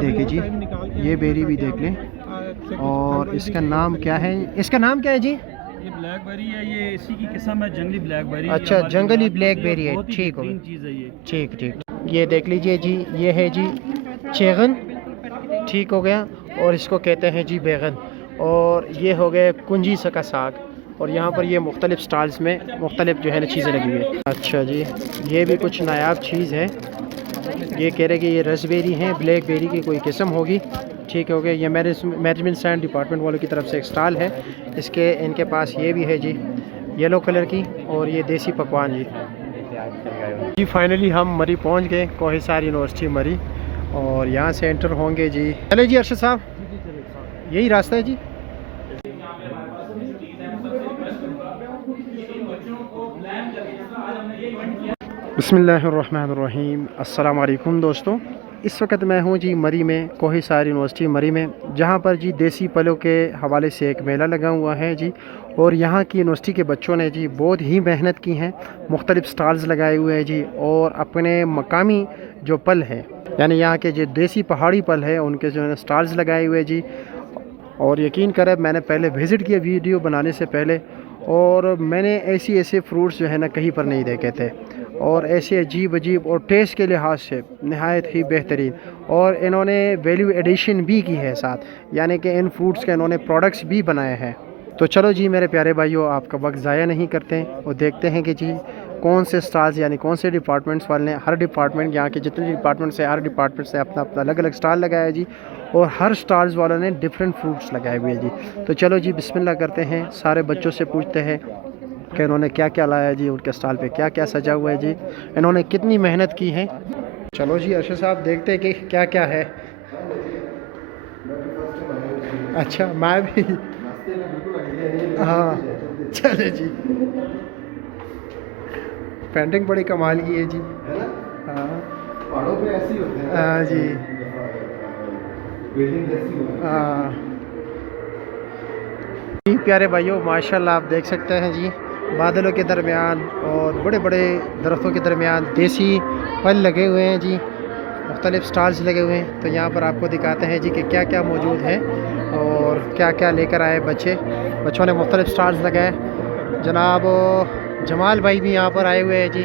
देखिए जी, ये बेरी भी देख लें। और इसका नाम क्या है? इसका नाम क्या है जी? ये ब्लैकबेरी है, ये इसी की किस्म है, जंगली ब्लैकबेरी। अच्छा, जंगली ब्लैकबेरी है। ठीक हो, चीज़ है ये। ठीक ठीक। ये देख लीजिए जी, ये है जी चेगन। ठीक हो गया। और इसको कहते हैं जी बैगन। और ये हो गए कुंजी का साग। और यहाँ पर ये मुख्तलिफ स्टॉल्स में मुख्तलिफ जो है ना चीज़ें लगी हुई है। अच्छा जी, ये भी कुछ नायाब चीज़ है। ये कह रहे कि ये रसबेरी हैं, ब्लैकबेरी की कोई किस्म होगी। ठीक हो गया। ये मैनेजमेंट साइंस डिपार्टमेंट वालों की तरफ से एक स्टॉल है। इनके पास ये भी है जी, येलो कलर की। और ये देसी पकवान जी। फाइनली हम मरी पहुंच गए, कोहिसार यूनिवर्सिटी मरी। और यहाँ से एंटर होंगे जी। चले जी अरशद साहब, यही रास्ता है जी। बिस्मिल्लाहिर्रहमानिर्रहीम। अस्सलाम वालेकुम दोस्तों। इस वक्त मैं हूँ जी मरी में, कोहिसार यूनिवर्सिटी मरी में, जहाँ पर जी देसी फलों के हवाले से एक मेला लगा हुआ है जी। और यहाँ की यूनिवर्सिटी के बच्चों ने जी बहुत ही मेहनत की है, मुख्तलिफ स्टॉल्स लगाए हुए हैं जी। और अपने मकामी जो फल है, यानी यहाँ के जो देसी पहाड़ी फल है, उनके जो है स्टॉल्स लगाए हुए जी। और यकीन करें, मैंने पहले विज़िट किया वीडियो बनाने से पहले, और मैंने ऐसे फ्रूट्स जो है ना कहीं पर नहीं देखे थे। और ऐसे अजीब अजीब और टेस्ट के लिहाज से नहायत ही बेहतरीन। और इन्होंने वैल्यू एडिशन भी की है साथ, यानी कि इन फ्रूट्स के इन्होंने प्रोडक्ट्स भी बनाए हैं। तो चलो जी मेरे प्यारे भाइयों, आपका वक्त ज़ाया नहीं करते हैं और देखते हैं कि जी कौन से स्टॉल्स यानी कौन से डिपार्टमेंट्स वाले ने, हर डिपार्टमेंट, यहाँ के जितने डिपार्टमेंट्स हैं, हर डिपार्टमेंट से अपना अपना अलग अलग स्टॉल लगाया है जी। और हर स्टॉल्स वालों ने डिफरेंट फ्रूट्स लगाए हुए हैं जी। तो चलो जी बिस्मिल्लाह करते हैं, सारे बच्चों से पूछते हैं कि इन्होंने क्या क्या लाया है जी, उनके स्टॉल पे क्या क्या सजा हुआ है जी, इन्होंने कितनी मेहनत की है। चलो जी अरशद साहब, देखते हैं कि क्या क्या है। अच्छा, मैं भी। हाँ, चले जी। पेंटिंग बड़ी कमाल की है जी। हाँ, पहाड़ों पे ऐसे ही होते हैं। हाँ जी। हाँ जी, प्यारे भाइयों, माशाल्लाह आप देख सकते हैं जी, बादलों के दरमियान और बड़े बड़े दरख्तों के दरमियान देसी फल लगे हुए हैं जी। मुख्तलिफ स्टॉल्स लगे हुए हैं। तो यहाँ पर आपको दिखाते हैं जी कि क्या क्या मौजूद है और क्या क्या लेकर आए बच्चों ने मुख्तलिफ स्टॉल्स लगाए। जनाब जमाल भाई भी यहाँ पर आए हुए हैं जी।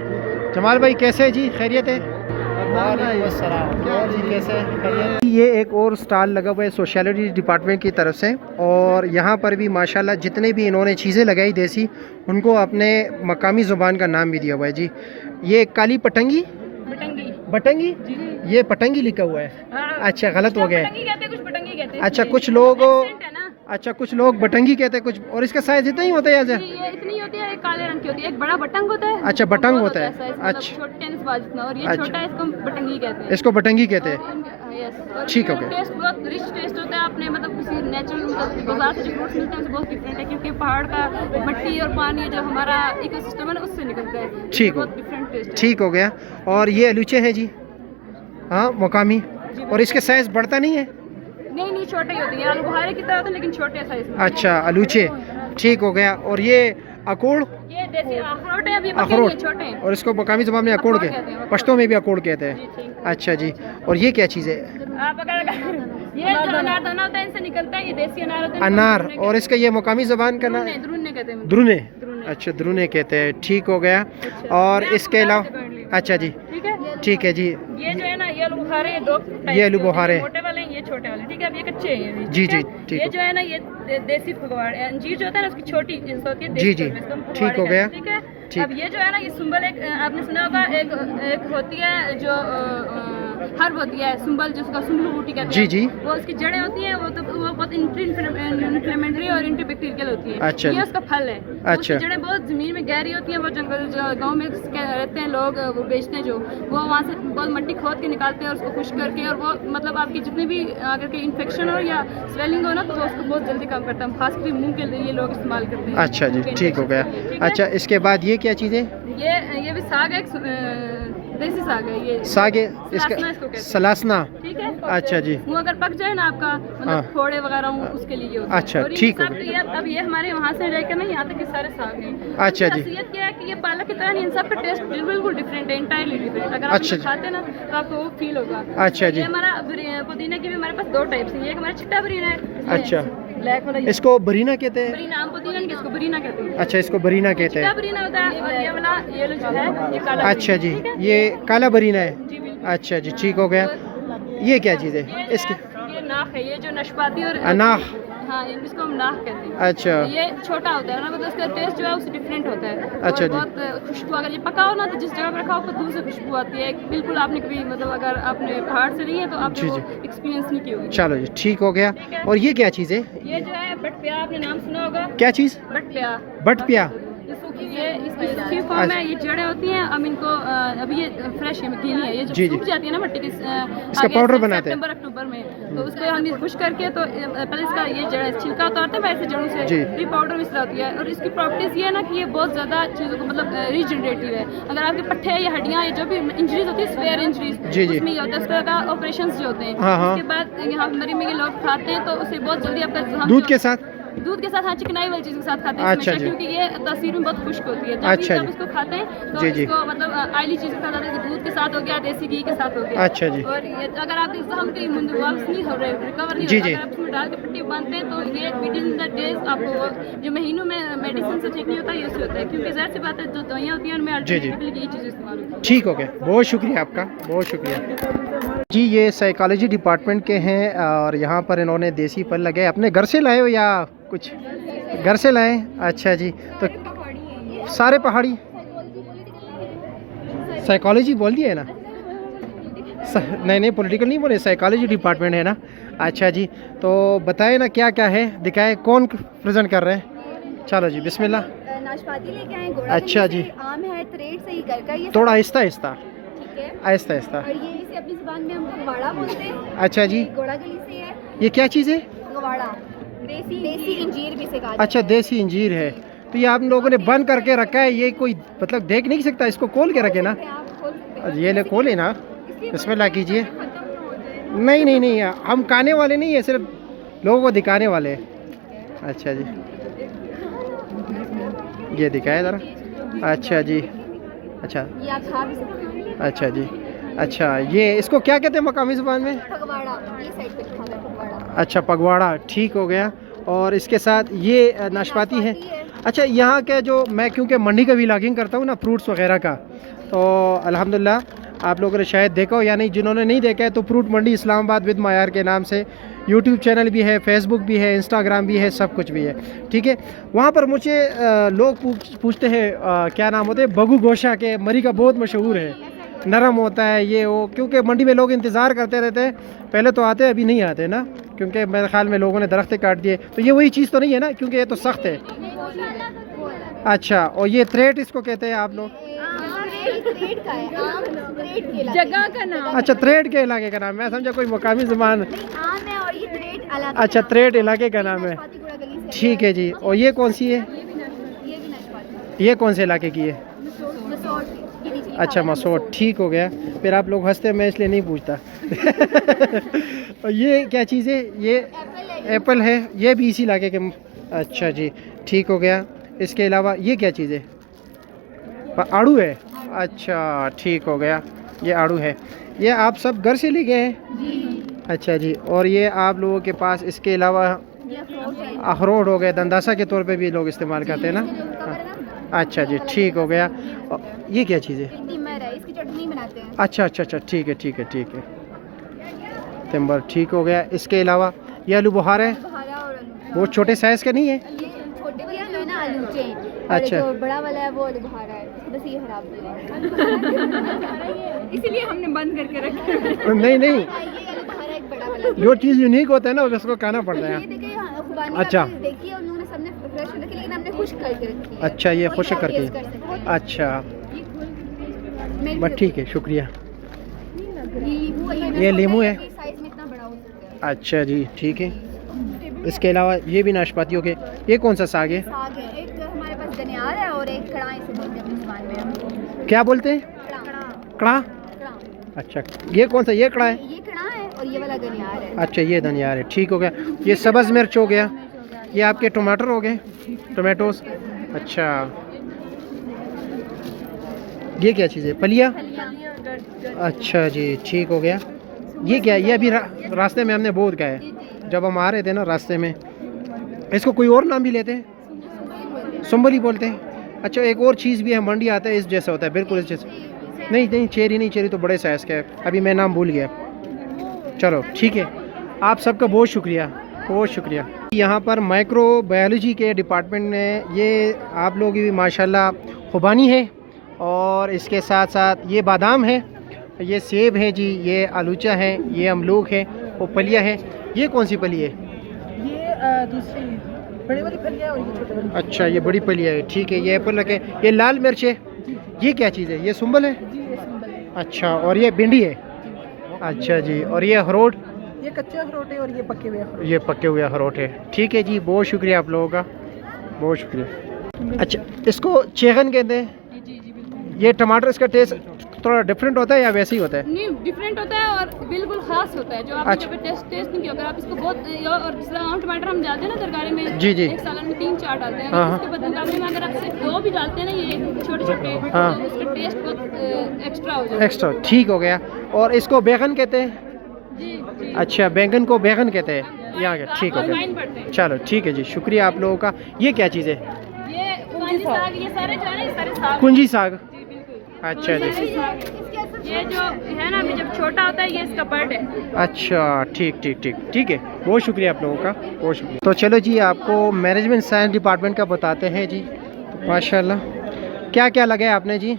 जमाल भाई कैसे है जी, खैरियत है? और जी कैसे है? ये एक और स्टॉल लगा हुआ है सोशलिटी डिपार्टमेंट की तरफ से। और यहाँ पर भी माशाल्लाह जितने भी इन्होंने चीज़ें लगाई देसी, उनको अपने मकामी ज़ुबान का नाम भी दिया हुआ है जी। ये काली पटंगी, बटंगी, ये पटंगी लिखा हुआ है। अच्छा, गलत हो गया है। अच्छा, कुछ लोग बटंगी कहते हैं, कुछ। और इसका साइज इतना ही होता है? ये इतनी होती है, एक काले रंग की होती है, एक बड़ा बटंग होता है। अच्छा, बटंग होता है। मतलब अच्छा, छोटे टेनिस बाल जितना, और ये अच्छा। छोटा है, इसको बटंगी कहते हैं। इसको बटंगी कहते हैं। यस, ठीक हो गया। टेस्ट बहुत रिच टेस्ट होता है। आपने मतलब किसी नेचुरल, मतलब बाजार से जो फ्रूट्स मिलते हैं उससे बहुत डिफरेंट है, क्योंकि पहाड़ का मिट्टी और पानी जो हमारा इकोसिस्टम है ना, उससे निकलता है। ठीक हो, बहुत डिफरेंट टेस्ट है। ठीक हो गया। और ये अलूचे हैं जी, हाँ, मकामी। और इसके साइज बढ़ता नहीं है? नहीं, छोटे ही होते हैं, आलू बुखारे की तरह होते हैं, लेकिन छोटे साइज में। अच्छा, अलूचे। ठीक हो गया। और ये अकोड़, ये देसी अखरोट है, अभी अखरोट, पके छोटे हैं। और इसको मकामी ज़बान में अकोड़ अखरोट कहते के, हैं। पश्तो में भी अकोड़ कहते जी, हैं। ठीक। अच्छा जी। और ये क्या चीज़ है? आप अगर ये जो अनारदाना होता है, इनसे निकलता है, ये देसी अनार होता है। अनार। और इसका ये मकामी ज़बान का नाम? द्रुने कहते हैं। द्रुने। द्रुने। अच्छा, द्रुने कहते हैं। ठीक हो गया। और इसके अलावा, अच्छा जी, ठीक है, ठीक है जी। ये जो है ना, ये आलू बुखारे, ये दो टाइप ये आलू के होते हैं, बुखारे। मोटे वाले हैं, ये छोटे वाले। ठीक है, अब ये कच्चे हैं, ये भी, जी, ठीक है? जी, ठीक ये हो। जो है ना, ये देसी फगवाड़, अंजीर जो होता है ना, उसकी छोटी जिन्स होती है, जी, देसी जी, फल में, इसको हम ठीक हो फगवाड़े गया। कहते हैं, ठीक है। ठीक। अब ये जो है ना, ये सुंबल, एक आपने सुना होगा, एक होती है जो हर्ब होती है, सुंबल, जिसका सुंबलू बूटी कहते जी, हैं। जी। वो उसकी जड़ें होती हैं, वो बहुत इन्फ्लेमेटरी और एंटीबैक्टीरियल होती है। अच्छा ये जी। उसका फल है। अच्छा। उसकी जड़ें बहुत जमीन में गहरी होती हैं। वो जंगल, जो गाँव में रहते हैं लोग, वो बेचते हैं, जो वो वहाँ से बहुत मट्टी खोद के निकालते हैं और उसको खुश्क करके, और वो मतलब आपकी जितनी भी अगर कोई इन्फेक्शन हो या स्वेलिंग हो ना, तो वो उसको बहुत जल्दी कम करता है। खासकर मुंह के लिए ये लोग इस्तेमाल करते हैं। अच्छा जी, उनके ठीक हो गया। infection के लिए, ठीक है? अच्छा, इसके बाद ये क्या चीज़ है? ये भी साग है, देसी साग है ये। साग है सलासना इसका, इसको कहते हैं। सलासना। ठीक है। अच्छा जी। वो अगर पक जाए ना आपका हाँ। मतलब फोड़े वगैरह हो उसके लिए ये होता है। अच्छा, और ये ठीक हो सब गया। ये अब ये हमारे वहाँ से लेकर ना यहाँ तक के सारे साग हैं। अच्छा जी। खासियत क्या है कि ये पालक की तरह नहीं, इन सब का टेस्ट बिल्कुल डिफरेंट है, इंटायरली डिफरेंट। अगर आप अच्छा इसे जी। खाते हैं ना तो आपको वो फील होगा। अच्छा जी। ये हमारा पुदीना की भी हमारे पास 2 टाइप्स हैं। एक हमारा चिट्टा पुदीना है, अच्छा। ब्लैक वाला। इसको बरीना कहते हैं। पुदीना, आम पुदीना नहीं, इसको पुदीना कहते हैं। अच्छा, इसको बरीना कहते चिट्टा हैं। पुदीना होता है और ये वाला ये जो है ये काला अच्छा जी, पुदीना, ठीक है? ये काला बरीना है। जी बिल्कुल। अच्छा जी, ठीक हो गया। ये क्या चीज़ है ये इसकी? ये नाक है, ये जो नाशपाती और अनाह। हाँ, इसको हम नाक कहते हैं। अच्छा। ये छोटा होता है ना, मतलब उसका टेस्ट जो है उससे डिफरेंट होता है। अच्छा और जी। बहुत खुशबू, अगर ये पका हो ना तो जिस जगह पर रखा हो दूर से खुशबू आती है बिल्कुल। आपने कभी मतलब अगर आपने पहाड़ से नहीं है तो जी, आपने वो जी। एक्सपीरियंस नहीं की होगी। चलो जी, ठीक हो गया। ठीक है। और ये क्या चीज़ है? ये जो है बट प्या, आपने नाम सुना होगा? क्या चीज़? बट प्या। बट प्या। ये इसकी सूखी फॉर्म है, ये जड़ें होती हैं। अब इनको अभी ये फ्रेश है, गीली है, ये जी, जब जी। सूख जाती है ना मट्टी की इसका पाउडर बनाते हैं। सितंबर अक्टूबर में, तो उसको हम खुश करके तो पहले इसका ये जड़ छिलका उतारते हैं वैसे जड़ों से, जी। फिर पाउडर मिश्रा होती है। और इसकी प्रॉपर्टीज ये है ना कि ये बहुत ज़्यादा चीज़ों को मतलब रीजनरेटिव है। अगर आपके पट्टे या हड्डियाँ या जो भी इंजरीज होती है, स्पेयर इंजरीज, जी, जी। उसमें ये होता है। उसके बाद ऑपरेशन जो होते हैं, हाँ, हाँ। उसके बाद यहाँ मरी में ये लोग खाते हैं तो उससे बहुत जल्दी आपका दूध के साथ? दूध के साथ, हाँ, चिकनाई वाली चीज़ के साथ खाते हैं अच्छा हमेशा, जी। क्योंकि ये तासीर में बहुत खुश्क होती है। जब अच्छा भी जब जी। इसको खाते हैं तो जी, जी। इसको मतलब आयली चीज़ के साथ आता है, दूध के साथ हो गया, देसी घी के साथ हो गया। अच्छा जी। और ये अगर आप हम के मुंह वापस नहीं हो रहे, रिकवर नहीं जी, हो रहा, जी। अगर आप उसमें डाल के पट्टी बांधते हैं तो ये विद इन द डेज आपको जो महीनों में मेडिसिन से ठीक नहीं होता, ये उससे होता है। क्योंकि ज़ाहिर सी बात है जो दवाइयाँ होती हैं उनमें जी, जी। अल्टरनेटिव यही चीज़ इस्तेमाल होती है। ठीक हो गया, बहुत शुक्रिया आपका, बहुत शुक्रिया जी। ये साइकोलॉजी डिपार्टमेंट के हैं और यहाँ पर इन्होंने देसी फल लगे। अपने घर से लाए हो या कुछ घर से लाए? अच्छा जी। तो सारे पहाड़ी साइकोलॉजी बोल दिया है ना? नहीं, पॉलिटिकल नहीं बोले, साइकोलॉजी डिपार्टमेंट है ना। अच्छा जी, तो बताएं ना क्या क्या है, दिखाएं कौन प्रेजेंट कर रहे हैं। चलो जी, बिस्मिल्लाह। नाशपाती लेके आए, घोड़ा अच्छा गली जी। से, आम है, त्रेड से ही घर का ये थोड़ा आहिस्ता आहिस्ता, ठीक है। आहिस्ता आहिस्ता। और ये इसे अपनी जुबान में हम गवाड़ा बोलते हैं। अच्छा जी। घोड़ा गली से है ये क्या चीज़ है? गवाड़ा, देसी इंजीर भी से कहा अच्छा, देसी इंजीर है। तो ये आप लोगों ने बंद करके रखा है, ये कोई मतलब देख नहीं सकता, इसको खोल के रखे ना। जाता है। आप खोल सकते हैं। ये ले खोले ना, इसलिए बिस्मिल्लाह कीजिए। खत्म ना हो जाए। नहीं, हम खाने वाले नहीं है, सिर्फ लोगों को दिखाने वाले हैं। अच्छा जी, ये दिखाए ज़रा। अच्छा जी, अच्छा ये आप खा भी सकते हैं। अच्छा जी। अच्छा, ये इसको क्या कहते हैं मकामी ज़ुबान में? पगवाड़ा, ये साइड पे खा है पगवाड़ा। अच्छा, पगवाड़ा, ठीक हो गया। और इसके साथ ये नाशपाती है। अच्छा, यहाँ के जो मैं क्योंकि मंडी का भी लॉगिंग करता हूँ ना फ्रूट्स वगैरह का, तो अल्हम्दुलिल्लाह आप लोगों ने शायद देखा हो या नहीं, जिन्होंने नहीं देखा है तो फ्रूट मंडी इस्लामाबाद विद मायार के नाम से यूट्यूब चैनल भी है, फेसबुक भी है, इंस्टाग्राम भी है, सब कुछ भी है। ठीक है, वहाँ पर मुझे लोग पूछते हैं क्या नाम होते हैं, बगू गोशा के, मरी का बहुत मशहूर है, नरम होता है ये वो, क्योंकि मंडी में लोग इंतज़ार करते रहते हैं। पहले तो आते, अभी नहीं आते ना, क्योंकि मेरे ख्याल में लोगों ने दरख्तें काट दिए। तो ये वही चीज़ तो नहीं है ना, क्योंकि ये तो सख्त है। अच्छा, और ये त्रेट इसको कहते हैं आप लोग? त्रेड का है, आम त्रेड के इलाके जगह का नाम। अच्छा, त्रेड के इलाके का नाम, मैं समझा कोई मकामी ज़बान। नहीं, आम है और ये त्रेड इलाके अच्छा, का त्रेड इलाके का नाम है। नाशपाती घोड़ा गली से ठीक है जी। और ये कौन सी है? ये भी नाशपाती ये कौन से इलाके की है? मसोट की नीचे अच्छा, मसोट, ठीक हो गया। फिर आप लोग हंसते हैं, मैं इसलिए नहीं पूछता। और ये क्या चीज़ है? ये एप्पल है, ये भी इसी इलाके के। अच्छा जी, ठीक हो गया। इसके अलावा ये क्या चीज़ है? आड़ू है। अच्छा, ठीक हो गया, ये आड़ू है। ये आप सब घर से ले गए हैं? अच्छा जी। और ये आप लोगों के पास इसके अलावा अखरोट हो गए, दंदासा के तौर पे भी लोग इस्तेमाल करते हैं ना। अच्छा जी, ठीक हो गया। और ये क्या चीज़ है? टिमर है, इसकी चटनी बनाते हैं। अच्छा, ठीक है, तिम्बर, ठीक हो गया। इसके अलावा ये आलू बुखारा है, बहारा और आलू। वो छोटे साइज़ का नहीं है? ये छोटे वाले जो है ना आलूचे हैं, और अच्छा। जो बड़ा वाला है वो आलू बहारा है, बस ये खराब है। इसीलिए हमने बंद करके रखे। नहीं, ये आलू बहारा एक बड़ा वाला है। जो चीज़ यूनिक होता है ना उसको खाना पड़ता ये है। देखिए, खुबानी अच्छा। आपने देखी है, उन्होंने सबने फ्रेश रखी, लेकिन हमने खुश्क करके रखी है। अच्छा, ये वही खुश्क आप करके। टेस्ट कर सकते हैं। अच्छा, मेरे बस ठीक है, शुक्रिया। ये ये लीमू है। साइज में इतना बड़ा हो सकता है। अच्छा जी, ठीक है। इसके अलावा ये भी नाशपातियों के। ये कौन सा साग है? साग है, एक हमारे पास धनियार है और एक कड़ाई से बोलते हैं अपनी जुबान में हम। क्या बोलते हैं? कड़ा। अच्छा, ये कौन सा, ये कड़ा है? ये कड़ा है और ये वाला गनियार है। अच्छा, ये धनियार है, ठीक हो गया। ये सब्ज़ मिर्च हो गया, ये आपके टमाटर हो गए, टमाटोस। अच्छा, ये क्या चीज़ है? फलिया। अच्छा जी, ठीक हो गया। ये क्या है? ये अभी रास्ते में हमने बहुत खाया है जब हम आ रहे थे ना, रास्ते में। इसको कोई और नाम भी लेते हैं, सुम्बली बोलते हैं। अच्छा, एक और चीज़ भी है, मंडी आता है, इस जैसा होता है, बिल्कुल इस जैसा। नहीं नहीं, चेरी नहीं, चेरी तो बड़े साइज़ का है, अभी मैं नाम भूल गया। चलो ठीक है, आप सबका बहुत शुक्रिया, बहुत शुक्रिया। यहाँ पर माइक्रोबायोलॉजी के डिपार्टमेंट में ये आप लोग भी माशाल्लाह खुबानी है, और इसके साथ साथ ये बादाम है, ये सेब है जी, ये आलूचा है, ये अमलूक है, वो फलिया है। ये कौन सी फली है? ये दूसरी बड़ी वाली फलियाँ और ये छोटी वाली। अच्छा, ये बड़ी फलिया है, ठीक है। ये एप्पल रखे, ये लाल मिर्च है। ये क्या चीज़ है? ये सुम्बल है। जी, ये सिंबल है। अच्छा, और ये भिंडी है। अच्छा जी, और ये अखरोट। ये कच्चे अखरोट है और ये पके हुए अखरोट। ये पके हुए अखरोट है, ठीक है जी। बहुत शुक्रिया आप लोगों का, बहुत शुक्रिया। अच्छा, इसको चेगन कहते हैं। ये टमाटर, इसका टेस्ट थोड़ा डिफरेंट होता है या वैसे ही होता है? नहीं, डिफरेंट होता है और बिल्कुल खास होता है, जो आपने अच्छा। कभी टेस्ट नहीं किया। अगर आप इसको बहुत, और जिस तरह आम टमाटर हम डालते हैं ना तरकारी में, जी, जी। एक सालन में 3-4 डालते हैं, हाँ, उसके बदले में अगर आप सिर्फ 2 भी डालते हैं ना, ये छोटे-छोटे, हाँ। तो उसका टेस्ट बहुत एक्स्ट्रा हो जाता है। एक्स्ट्रा, ठीक हो गया। और इसको बैगन कहते हैं। जी जी। अच्छा, बैंगन को बैगन कहते हैं यहाँ के, ठीक हो और गया। वाइन पड़ते हैं। चलो ठीक है जी, शुक्रिया आप लोगों का। ये क्या चीज़ है? ये कुंजी साग, ये सारे जो है ना, ये सारे साग। कुंजी साग। जी बिल्कुल। अच्छा जी, ये जो है ना, अभी जब छोटा होता है, ये इसका बर्ड है। अच्छा, ठीक ठीक ठीक, ठीक है। बहुत शुक्रिया आप लोगों का, बहुत शुक्रिया। तो चलो जी, आपको मैनेजमेंट साइंस डिपार्टमेंट का बताते हैं जी। माशाल्लाह, क्या क्या लगा है आपने जी?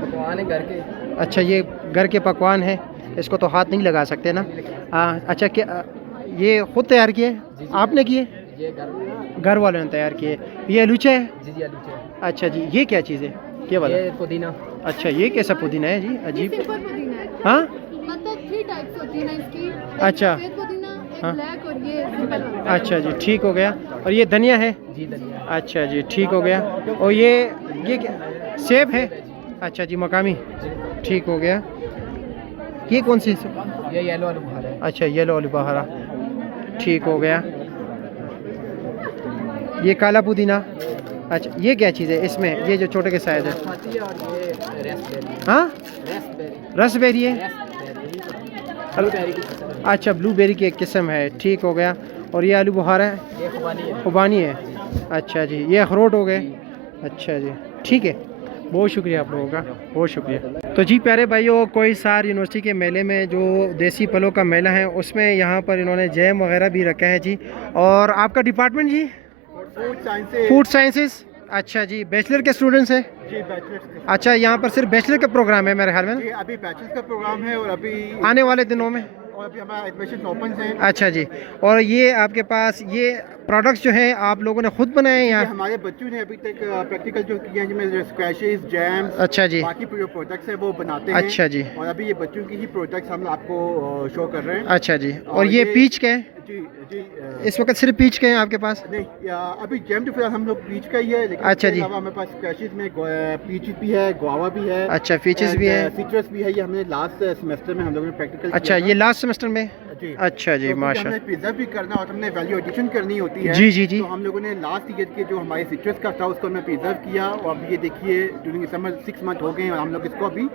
पकवान है घर के। अच्छा, ये घर के पकवान है, इसको तो हाथ नहीं लगा सकते ना। अच्छा, क्या ये खुद तैयार किए? आपने किए? ये घर वालों ने तैयार किए। ये आलूचा है। जी आलू। अच्छा जी, ये क्या चीज़ है? क्या वाला? ये पुदीना। अच्छा, ये कैसा पुदीना है जी? अजीब। सिंपल पुदीना है। हाँ, मतलब 3 टाइप्स होती है ना इसकी। अच्छा। सफेद पुदीना, एक हाँ। ब्लैक और ये सिंपल वाला। अच्छा जी, ठीक हो गया। और ये धनिया है। जी धनिया। अच्छा जी, ठीक हो गया। और ये क्या, सेब है? अच्छा जी, मकामी, ठीक हो गया। ये कौन सी? ये येलो आलू बुखारा है। अच्छा, येलो आलू बहारा, ठीक हो गया। ये काला पुदीना। अच्छा, ये क्या चीज़ है इसमें? ये जो छोटे के साइज है। खाती है और ये रेस्पबेरी। हाँ, रेस्पबेरी। रसबेरी है। ब्लूबेरी की किस्म है। अच्छा, ब्लूबेरी की एक किस्म है, ठीक हो गया। और ये आलू बुखारा है, ये खुबानी है। खुबानी है। अच्छा जी, ये अखरोट हो गए। अच्छा जी, ठीक है। बहुत शुक्रिया आप लोगों का, बहुत शुक्रिया। तो जी प्यारे भाइयों, कोई सार यूनिवर्सिटी के मेले में जो देसी फलों का मेला है, उसमें यहाँ पर इन्होंने जैम वगैरह भी रखा है जी। और आपका डिपार्टमेंट जी? Food sciences. अच्छा जी, बैचलर के स्टूडेंट्स हैं? जी बैचलर्स। अच्छा, यहाँ पर सिर्फ बैचलर का प्रोग्राम है मेरे ख्याल में ना? जी अभी बैचलर्स का प्रोग्राम है और अभी आने वाले दिनों में। हमारा एडमिशन ओपन है। अच्छा जी, और ये आपके पास ये प्रोडक्ट्स जो हैं आप लोगों ने खुद बनाए हैं ये यहाँ? हमारे बच्चों ने अभी तक प्रैक्टिकल जो किए हैं, जिनमें स्क्वैशेस, जैम्स, अच्छा जी, बाकी जो प्रोडक्ट्स है वो बनाते हैं। अच्छा जी, और अभी ये बच्चों की ही प्रोडक्ट्स हम आपको शो कर रहे हैं। अच्छा जी। और ये पीच का है? जी जी इस वक्त सिर्फ पीच के हैं आपके पास? नहीं अभी जैम तो फिलहाल हम लोग पीच का ही है, लेकिन अच्छा इसके जी। अलावा हमारे पास स्क्वैशेस में पीच भी है, गुआवा भी है। अच्छा, पीचेस भी है। सिट्रस भी है। ये हमने लास्ट सेमेस्टर में हम लोगों ने प्रैक्टिकल अच्छा, ये लास्ट सेमेस्टर में? जी। अच्छा जी, तो माशा। हमने प्रिजर्व भी करना और हमने वैल्यू एडिशन करनी होती है। जी जी जी। तो हम लोगों ने लास्ट ईयर के जो हमारे सिट्रस का था उसको हमने प्रिजर्व किया, और अब ये देखिए ड्यूरिंग समर 6 मंथ हो गए और हम लोग इसको अभी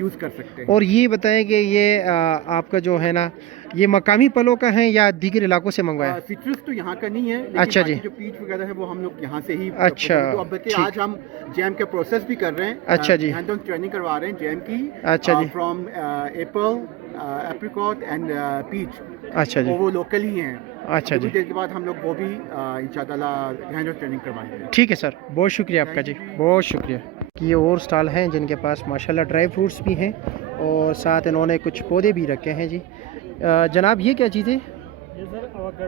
यूज़ कर सकते हैं। और ये बताएं कि ये आपका जो है ना, ये मकामी फलों का है या दीगर इलाकों से मंगवाया? सिट्रस तो यहाँ का नहीं है, लेकिन अच्छा जी। बाकी जो पीच वगैरह है वो हम लोग यहाँ से ही अच्छा, तो अब बल्कि ठीक। आज हम जैम का प्रोसेस भी कर रहे हैं। अच्छा जी। हैंड ऑन ट्रेनिंग करवा रहे हैं जैम की। अच्छा जी। From apple, apricot and peach. अच्छा जी, वो लोकल ही हैं। अच्छा जी, कुछ देर के बाद हम लोग वो भी इंशाल्लाह हैंड ऑन ट्रेनिंग करवाएंगे। ठीक है सर, बहुत शुक्रिया आपका जी, बहुत शुक्रिया। ये और स्टॉल हैं जिनके पास माशाल्लाह ड्राई फ्रूट्स भी हैं, और साथ इन्होंने कुछ पौधे भी रखे हैं जी। जनाब, ये क्या चीज़ है?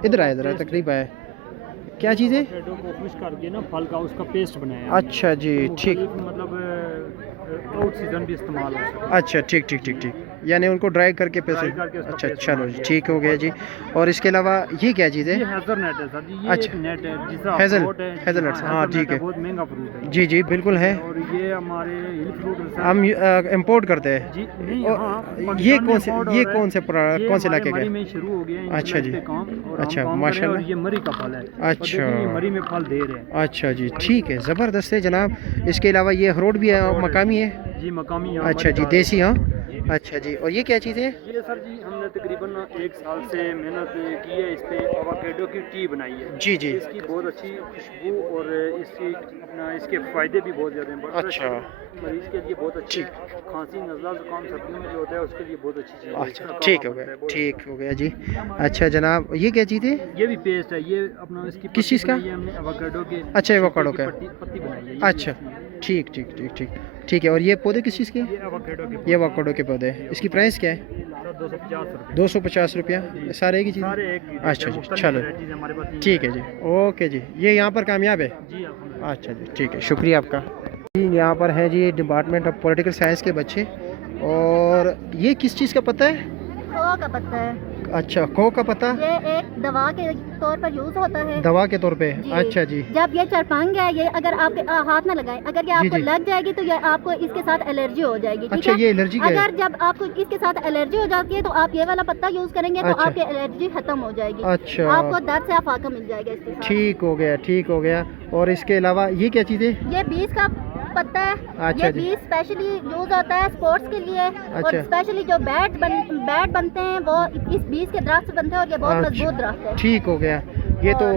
इधर आए, इधर आए, तकरीब आए। क्या चीज़ है? एवोकाडो को खुश करके ना फल का उसका पेस्ट बनाया। अच्छा जी, ठीक। मतलब आउट सीजन भी इस्तेमाल हो सकता है। अच्छा, ठीक ठीक ठीक ठीक। यानी उनको ड्राई करके पैसे। ड्राई करके उसका अच्छा पेस्ट चलो बना दिया। ठीक हो गया जी। और इसके अलावा ये क्या चीज़ ये है? हेज़ल नट है सर जी, ये अच्छा। एक नेट है जिसका हेज़ल- अखरोट है। हेज़ल नट्स, हाँ, ठीक है। बहुत महंगा फ्रूट है जी जी बिल्कुल है, और ये हमारे हिल फ्रूट है सर। हम इम्पोर्ट करते हैं। जी नहीं, और हाँ, ये पाकिस्तान में कौन से import ये हो रहा है। कौन से ये कौन से हमारे इलाके मरी के? में शुरू हो गया है अच्छा जी। पे काम, और अच्छा, हम काम कर रहे हैं, माशाल्लाह। और ये मरी का फल है। अच्छा। और देखिए, ये मरी में फल दे रहे हैं। अच्छा जी ठीक है, ज़बरदस्त है जनाब। इसके अलावा ये अखरोट भी है, मकामी है। जी मकामी यहाँ अच्छा पर जी डाल- देसी, हाँ। अच्छा जी, और ये क्या चीज़ है? ये सर जी हमने तकरीबन 1 साल से मेहनत की है, इस पे एवोकाडो की टी बनाई है। जी जी। इसकी बहुत अच्छी खुशबू और इसकी अपना इसके फ़ायदे भी बहुत ज़्यादा हैं। ब्लड अच्छा। प्रेशर मरीज़ के लिए बहुत अच्छी, खांसी नज़ला ज़ुकाम सर्दियों में जो होता है उसके लिए बहुत अच्छी चीज़ है। अच्छा इसका ठीक कावा हो बनता गया, है, बहुत ठीक हो गया जी। अच्छा जनाब, ये क्या चीज़ है? ये भी पेस्ट है, ये अपना इसकी किस चीज़ का? पत्ती बनाई है हमने एवोकाडो के। अच्छा, एवोकाडो छिलके का। की पत्ती बनाई है ये अच्छा भी इसकी। ठीक ठीक ठीक ठीक ठीक है। और ये पौधे किस चीज़ के? ये एवोकाडो के ये एवोकाडो के पौधे हैं। इसकी प्राइस क्या है? सर 250 रुपये। 250 रुपया सारे की चीज़? सारे एक ही अच्छा जी, मुख्तलिफ चलो varieties हैं हमारे पास, तीन ठीक है जी, ओके जी। ये यहाँ पर कामयाब है? जी अल्हम्दुलिल्लाह। अच्छा जी ठीक है, शुक्रिया आपका जी। यहाँ पर है जी डिपार्टमेंट ऑफ पॉलिटिकल साइंस के बच्चे। और ये किस चीज़ का पता है? खो का पत्ता है, अच्छा, खो का पता, ये एक दवा के तौर पर यूज होता है। दवा के तौर पे। जी। अच्छा जी। जब ये चरपंग है, ये अगर आपके हाथ ना लगाएं, अगर ये आपको जी। लग जाएगी तो ये आपको इसके साथ एलर्जी हो जाएगी। ठीक अच्छा, है? ये एलर्जी का है? अगर जब आपको इसके साथ एलर्जी हो जाती है तो आप ये वाला पत्ता यूज करेंगे तो अच्छा। आपकी एलर्जी खत्म हो जाएगी। अच्छा। आपको दर्द से आफाका मिल जाएगा इसके साथ। ठीक हो गया, ठीक हो गया। और इसके अलावा ये क्या चीज़ है? ये बीज का पत्ता है। अच्छा ये जी। बीज स्पेशली यूज होता है स्पोर्ट्स के लिए। अच्छा। और स्पेशली जो बैट बनते हैं वो इस बीज के दरख्त से बनते हैं, और ये बहुत अच्छा, मजबूत दरख्त है। ठीक हो गया। ये तो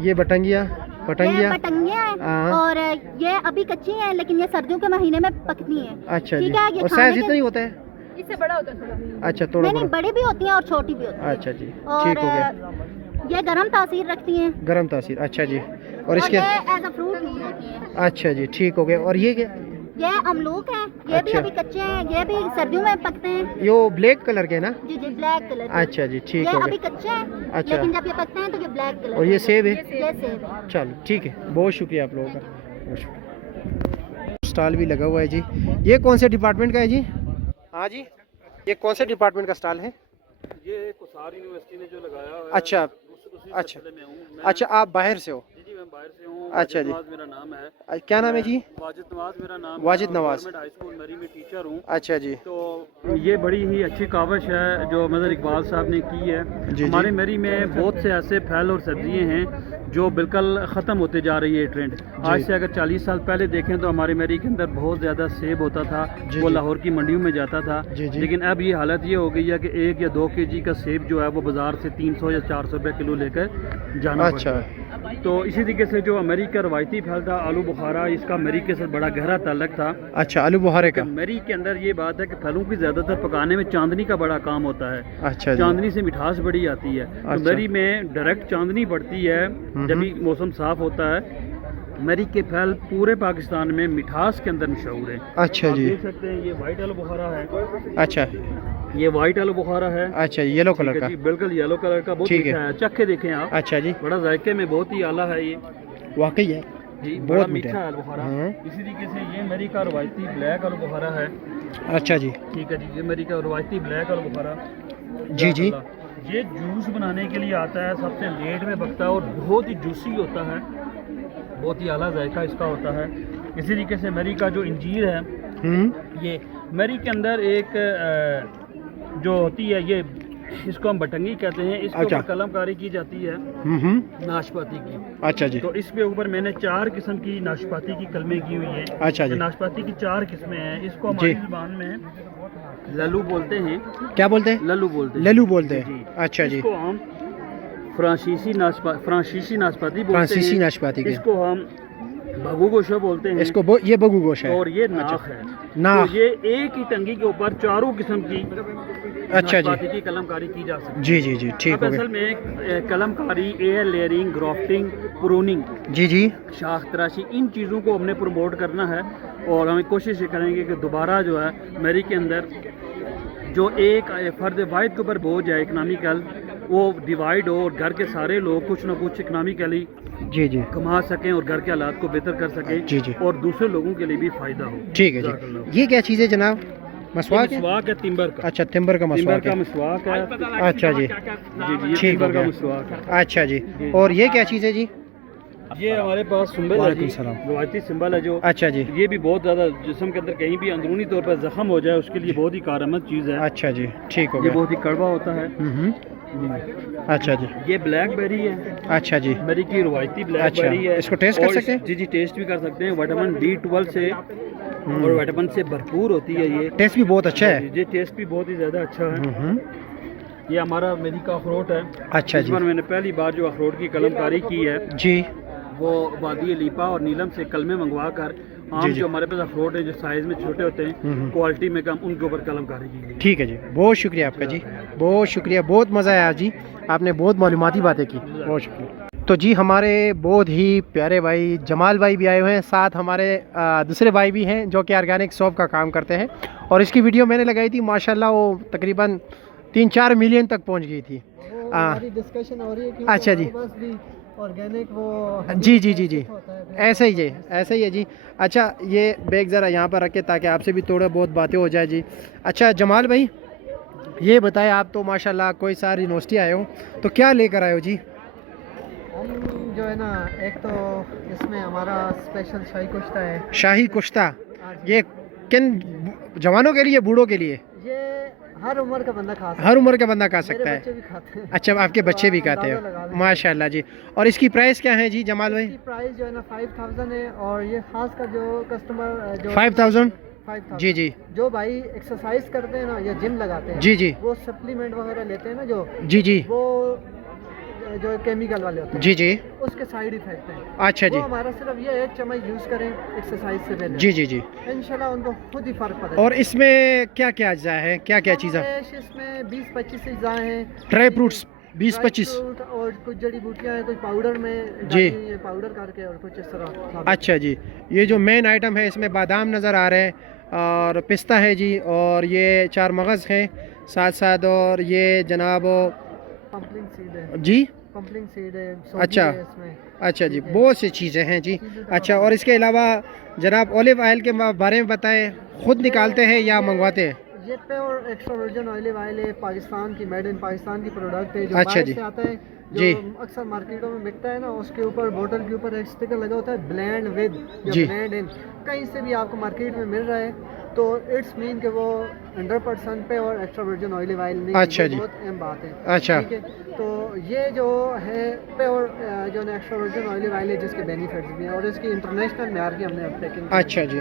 ये बटंगिया ये पटंगिया। पतंगियां हैं, हाँ। और ये अभी कच्ची हैं, लेकिन ये सर्दियों के महीने में पकती हैं। अच्छा जी। ठीक है, ये और खाने साइज के- इतना ही होता है? इससे बड़ा होता है थोड़ा। अच्छा, थोड़ा नहीं नहीं, बड़ा। बड़ी भी होती हैं और छोटी भी होती हैं। अच्छा जी और ठीक हो गया। ये गर्म तासीर रखती हैं, गरम तासीर, अच्छा जी। और और इसके ये एज अ फ्रूट यूज होती हैं। अच्छा जी ठीक हो गया। और ये क्या? ये अमलूक हैं, ये भी अच्छा। अभी कच्चे हैं, ये भी सर्दियों में पकते हैं। यो ब्लैक कलर के ना? जी जी, ब्लैक कलर के। अच्छा जी ठीक ये हो अभी गया। कच्चे हैं, अच्छा। लेकिन जब ये पकते हैं तो ये ब्लैक कलर और ये के सेब है? ये सेब है। चलो ठीक है, बहुत शुक्रिया आप लोगों का, बहुत शुक्रिया। स्टॉल भी लगा हुआ है जी। ये कौन से डिपार्टमेंट का है जी? हाँ जी, ये कौन से डिपार्टमेंट का स्टॉल है? ये कुसार यूनिवर्सिटी ने जो लगाया हुआ है, अच्छा उसी अच्छा सिलसिले में हूँ मैं। अच्छा, आप बाहर से हो? जी मैं बाहर से हूँ। अच्छा जी। वाजिद नवाज मेरा नाम है। क्या नाम है जी? वाजिद नवाज मेरा नाम वाजिद है। नवाज। गवर्नमेंट हाई स्कूल मरी में टीचर हूँ। अच्छा जी। तो ये बड़ी ही अच्छी कावश है जो मदर इकबाल साहब ने की है। जी। हमारे मरी में बहुत से ऐसे फल और सब्जियां हैं जो बिल्कुल ख़त्म होते जा रही है ट्रेंड। आज से अगर 40 साल पहले देखें तो हमारे मरी के अंदर बहुत ज़्यादा सेब होता था, जी, वो जी। लाहौर की मंडियों में जाता था। जी, जी। लेकिन अब ये हालत ये हो गई है कि 1 या 2 केजी का सेब जो है वो बाज़ार से 300 या 400 रुपये किलो लेकर जाना अच्छा। पड़ता है। तो इसी तरीके से जो मरी का रवायती फल था आलू बुखारा, इसका मरी के साथ बड़ा गहरा ताल्लुक था। अच्छा, आलू बुखारे का। मरी के अंदर ये बात है कि फलों की ज़्यादातर पकाने में चांदनी का बड़ा काम होता है। अच्छा जी। चांदनी से मिठास बड़ी आती है। तो अच्छा। मरी में डायरेक्ट चांदनी पड़ती है जब भी मौसम साफ होता है। मरी के फल पूरे पाकिस्तान में मिठास के अंदर मशहूर है। अच्छा आप जी। देख सकते हैं ये वाइट आलू बुखारा है। अच्छा ये वाइट आलू बुखारा है। अच्छा, येलो कलर ठीक का। है जी, बिल्कुल येलो कलर का, बहुत ठीक है। मीठा है। चख के देखें आप, अच्छा जी, बड़ा जायके में बहुत ही आला है ये वाकई है। जी, बहुत बड़ा मीठा मीठा है। आलू बुखारा। हाँ। इसी तरीके से ये मरी का रवायती ब्लैक आलू बुखारा है। अच्छा जी। ठीक है जी, ये मरी का रवायती ब्लैक आलू बुखारा। जी जी। ये जूस बनाने के लिए आता है, सबसे लेट में पकता है और बहुत ही जूसी होता है, बहुत ही आला जायका इसका होता है। इसी तरीके से मरी का जो इंजीर है, ये मरी के अंदर एक जो होती है, ये इसको हम बटंगी कहते हैं। इसके अच्छा। ऊपर कलमकारी की जाती है नाशपाती की। अच्छा जी। तो इसके ऊपर मैंने 4 किस्म की नाशपाती की कलमें की हुई हैं। अच्छा जी। ये नाशपाती की 4 किस्में हैं। इसको जी। हमारी जुबान में लल्लू बोलते हैं। क्या बोलते हैं? लल्लू बोलते हैं। लल्लू बोलते हैं। जी। अच्छा जी। इसको हम फ्रांसीसी नाशपाती बोलते फ्रांसीसी हैं। नाशपाती के। इसको हम भगू गोशा बोलते हैं। इसको ये बगू गोश है। और ये नाख अच्छा। है। नाख। तो ये एक ही टंगी के ऊपर 4 किस्म की अच्छा जी। नाशपाती की कलमकारी की जा सकती है। जी जी जी, ठीक अब हो गया। असल में कलमकारी, एयर लेयरिंग, ग्राफ्टिंग, प्रूनिंग, जी जी। शाख तराशी, इन चीज़ों को हमने प्रमोट करना है। और हम कोशिश ये करेंगे कि दोबारा जो है मरी के अंदर जो एक फ़र्द वाहिद के ऊपर बोझ है इकनॉमिकल, वो डिवाइड हो और घर के सारे लोग कुछ ना कुछ इकनॉमिकली जी जी। कमा सकें और घर के हालात को बेहतर कर सकें। जी जी। और दूसरे लोगों के लिए भी फ़ायदा हो। ठीक है जी। ये क्या चीज़ है जनाब? मसवाक है? मिसवाक है तिम्बर का। अच्छा, तिम्बर का तिम्बर मसवाक का है। मिसवाक है। अच्छा जी, जी जी, ये ठीक हो तिम्बर का गया। मिसवाक है। अच्छा जी, और ये क्या चीज़ है जी? ये हमारे पास सिंबल है वालेकुम जी, सलाम। रवायती सिंबल है जो। अच्छा जी, ये भी बहुत ज़्यादा जिस्म के अंदर कहीं भी अंदरूनी तौर पर जख्म हो जाए उसके लिए बहुत ही कारआमद चीज़ है। अच्छा जी, ठीक हो ये गया। बहुत ही कड़वा होता है। अच्छा जी, ये ब्लैकबेरी है, अच्छा जी, बेरी की रवायती ब्लैकबेरी है। इसको टेस्ट कर और सकते हैं? जी जी, टेस्ट भी कर सकते हैं। विटामिन B12 से और विटामिन से भरपूर होती है ये। टेस्ट भी बहुत अच्छा है। ये टेस्ट भी बहुत ही ज़्यादा अच्छा है। ये हमारा मेरी का अखरोट है। अच्छा इस जी, बार मैंने पहली बार जो अखरोट की कलमकारी की है जी वो वादी लीपा और नीलम से कलमे मंगवा कर आम जो हमारे पास अखरोट है जो साइज़ में छोटे होते हैं, क्वालिटी में कम, उनके ऊपर कलमकारी की गई। ठीक है जी, बहुत शुक्रिया आपका जी, बहुत शुक्रिया, बहुत मज़ा आया जी, आपने बहुत मालूमाती बातें की, बहुत शुक्रिया। तो जी हमारे बहुत ही प्यारे भाई जमाल भाई भी आए हुए हैं, साथ हमारे दूसरे भाई भी हैं जो कि ऑर्गेनिक शॉप का काम करते हैं, और इसकी वीडियो मैंने लगाई थी, माशाल्लाह वो तकरीबन 3-4 मिलियन तक पहुंच गई थी। डिस्कशन हो रही है कि अच्छा जी, ऑर्गेनिक वो जी जी जी जी, ऐसे ही है, ऐसे ही है जी। अच्छा, ये बैग ज़रा यहाँ पर रखे ताकि आपसे भी थोड़ा बहुत बातें हो जाए जी। अच्छा जमाल भाई, ये बताएं, आप तो माशाल्लाह कोई सारी यूनिवर्सिटी आए हो, तो क्या लेकर आए हो जी? हम जो है ना, एक तो इसमें हमारा स्पेशल शाही कुश्ता है। शाही कुश्ता, ये किन जवानों के लिए, बूढ़ों के लिए? ये हर उम्र का बंदा खा सकता हर उम्र का बंदा खा है। सकता मेरे है। बच्चे भी खाते हैं। अच्छा, आपके बच्चे भी खाते अंदाज़ा लगा हैं, लें। माशाल्लाह जी। और इसकी प्राइस क्या है जी जमाल भाई? इसकी प्राइस जो है ना 5000 है, और ये खास कर जो कस्टमर जो 5000? 5000 जी जी जो भाई एक्सरसाइज करते हैं ना या जिम लगाते हैं, जी जी वो सप्लीमेंट वगैरह लेते हैं ना, जो जी जी वो जो केमिकल वाले होते हैं, जी जी, उसके साइड इफेक्ट हैं। अच्छा वो जी, हमारा सिर्फ ये एक चम्मच यूज करें एक्सरसाइज से पहले, जी जी जी। इंशाल्लाह उनको खुद ही फर्क पड़ेगा। और इसमें क्या क्या अज्जा है, क्या क्या चीज़ें? इसमें 20-25 अज्जाएं हैं। Dry fruits dry 20-25? फ्रूट और कुछ जड़ी बूटियां हैं, कुछ पाउडर में जी। डाली हुई हैं, पाउडर करके, और कुछ इस तरह। अच्छा जी, ये जो मेन आइटम है इसमें बादाम नज़र आ रहे हैं और पिस्ता है जी, और ये 4 मगज़ हैं साथ साथ, और ये जनाब पंपलिंग सीड है, जी, पंपलिंग सीड है, सोजी अच्छा है इसमें। अच्छा जी, बहुत सी चीज़ें हैं जी। अच्छा, और इसके अलावा जनाब ऑलिव ऑयल के बारे में बताएं, खुद निकालते हैं या मंगवाते हैं? ये pure extra virgin olive oil है, पाकिस्तान की, मेड इन पाकिस्तान की प्रोडक्ट है, जो अच्छा बाहर जी। से आता है, जी। जो अक्सर मार्केटों में बिकता है ना, उसके ऊपर बोतल के ऊपर एक स्टिकर लगा होता है ब्लेंड विद जी। या ब्लेंड इन। कहीं से भी आपको मार्केट में मिल रहा है, तो इट्स मीन कि वो 100% पे और एक्स्ट्रा वर्जिन ऑलिव ऑयल नहीं है। अच्छा ये जी। बहुत अहम बात है। अच्छा, ठीक है, तो ये जो है प्योर जो एक्स्ट्रा वर्जिन ऑलिव ऑयल है, जिसके बेनिफिट्स भी हैं, और इसकी इंटरनेशनल मेयार की हमने पैकिंग। अच्छा जी,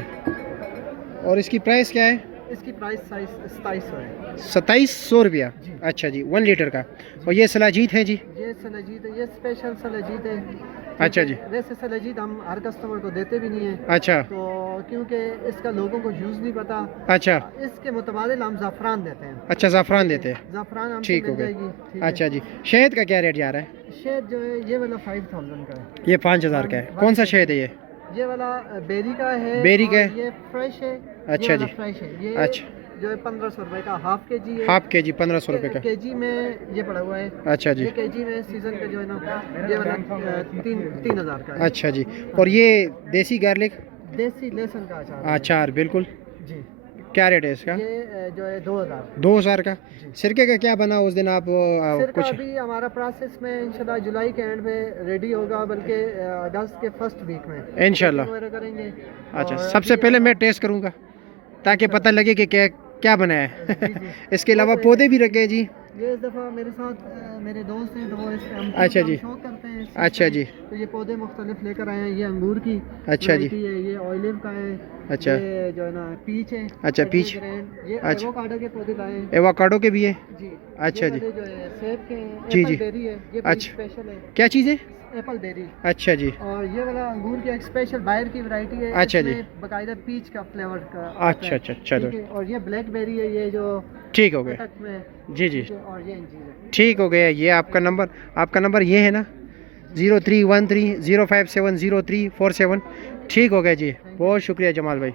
और इसकी प्राइस क्या है? इसकी प्राइस 2700 है। 2700 रुपया? जी। अच्छा जी, 1 लीटर का। और ये सलाजीत है जी? ये सलाजीत है, ये स्पेशल सलाजीत है। अच्छा जी, वैसे सलाजीत हम हर कस्टमर को देते भी नहीं है, अच्छा तो क्योंकि इसका लोगों को यूज़ नहीं पता। अच्छा इसके मुतबादिल हम ज़ाफ़रान देते हैं। अच्छा, ज़ाफ़रान देते हैं, ज़ाफ़रान हमसे ठीक हो मिल गया। जाएगी। ठीक है। अच्छा जी, शहद का क्या रेट जा रहा है? शहद जो है ये वाला 5000 का है। ये 5000 का है। कौन सा शहद है ये? ये वाला बेरी का है। बेरी का और है। ये फ्रेश है। अच्छा ये वाला जी। फ्रेश है। ये अच्छा, जो है 1500 रुपए का हाफ के जी है। हाफ के जी 1500 रुपये का। केजी में ये पड़ा हुआ है। अच्छा जी, ये केजी में सीजन का जो है ना, ये वाला 3000 का है। अच्छा जी। और ये देसी गार्लिक देसी लहसुन का अचार है। अचार, बिल्कुल, जी। क्या रेट है इसका? ये जो है 2000। 2000 का। जी। सिरके का क्या बना उस दिन आप सिरका कुछ? अभी हमारा प्रोसेस में इंशाल्लाह जुलाई के एंड में रेडी होगा, बल्कि अगस्त के फर्स्ट वीक में इंशाल्लाह। पैकिंग वगैरह करेंगे। अच्छा, और सबसे अभी पहले मैं टेस्ट करूंगा ताकि पता लगे कि क्या क्या बना है। जी, जी। इसके अलावा पौधे भी रखे हैं जी? ये इस दफ़ा मेरे साथ मेरे दोस्त हैं, तो वो इस पे हम अच्छा जी। शौक करते हैं इस चीज़ अच्छा का। जी, तो ये पौधे मुख्तलिफ लेकर आए हैं। ये अंगूर की अच्छा जी, variety है, ये ऑलिव का है, अच्छा ये जो है ना पीच है। अच्छा, पीच। ये अच्छा। एवोकाडो के पौधे लाए हैं। एवोकाडो के भी है? जी। अच्छा ये जी, वाले जो है सेब के हैं। जी, एप्पल जी। बेरी है, ये अच्छा। स्पेशल है। क्या चीज़ है? Apple berry. अच्छा जी, और ये वाला अंगूर की एक स्पेशल बाहर की वैरायटी है। अच्छा जी। इसमें बाकायदा पीच का फ्लेवर का अच्छा अच्छा, चलो ठीक है। और ये ब्लैक बेरी है, ये जो ठीक हो गया। कटक में। जी जी, ठीक है, और ये इंजीर है। ठीक हो गया। ये आपका नंबर ये है ना, 031305700347? ठीक हो गया जी, बहुत शुक्रिया जमाल भाई।